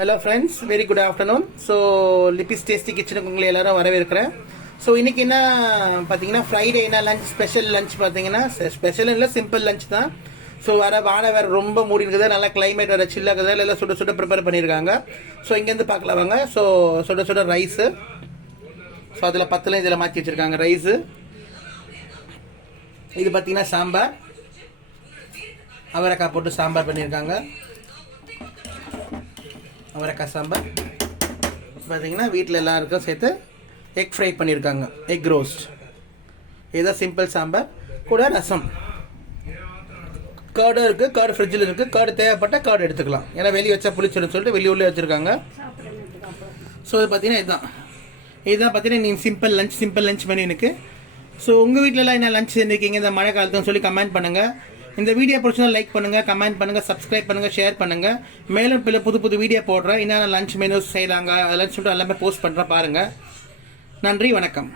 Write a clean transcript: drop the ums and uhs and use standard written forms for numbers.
Hello friends, very good afternoon. So Lippes tasty கிச்சனுக்கு உங்களை எல்லாரும் வரவேற்கிறேன். ஸோ இன்றைக்கி என்ன பார்த்தீங்கன்னா, ஃப்ரைடே என்ன லஞ்ச், ஸ்பெஷல் லஞ்ச் பார்த்தீங்கன்னா, ஸ்பெஷல் இல்லை, சிம்பிள் லஞ்ச் தான். ஸோ வாழை வேறு ரொம்ப மூடி இருக்குது, நல்லா கிளைமேட் வேறு சில்லாகுது, எல்லாம் சுட சுட ப்ரிப்பேர் பண்ணியிருக்காங்க. ஸோ இங்கேருந்து பார்க்கலாம் வாங்க. ஸோ சுட சுட ரைஸு, ஸோ அதில் 10 இதில் மாற்றி வச்சுருக்காங்க ரைஸு. இது பார்த்தீங்கன்னா சாம்பார், அவரைக்காய் போட்டு சாம்பார் பண்ணியிருக்காங்க. அவரைக்காய் சாம்பார் பார்த்தீங்கன்னா வீட்டில் எல்லாருக்கும் சேர்த்து எக் ஃப்ரை பண்ணியிருக்காங்க, எக் ரோஸ்ட். இதுதான் சிம்பிள் சாம்பார். கூட ரசம், கேர்டும் இருக்குது, கேர்டு ஃப்ரிட்ஜில் இருக்குது. கேர்டு தேவைப்பட்ட கேர்டு எடுத்துக்கலாம், ஏன்னா வெளியே வச்சா புளிச்சிடும் சொல்லிட்டு வெளியே உள்ளே வச்சுருக்காங்க. ஸோ இது பார்த்தீங்கன்னா இதுதான் பார்த்தீங்கன்னா நீங்கள் சிம்பிள் லஞ்ச் மெனு எனக்கு. ஸோ உங்கள் வீட்டிலலாம் என்ன லஞ்ச் செஞ்சுருக்கீங்க இந்த மழை காலத்துன்னு சொல்லி கமெண்ட் பண்ணுங்கள். இந்த வீடியோ பிடிச்சா லைக் பண்ணுங்கள், கமெண்ட் பண்ணுங்கள், சப்ஸ்கிரைப் பண்ணுங்கள், ஷேர் பண்ணுங்கள். மேலும் பல புது வீடியோ போடுறேன். என்னென்ன லஞ்ச் மெனூஸ் செய்கிறாங்க அதெல்லாம் சொல்லிட்டு எல்லாமே போஸ்ட் பண்ணுறேன் பாருங்கள். நன்றி, வணக்கம்.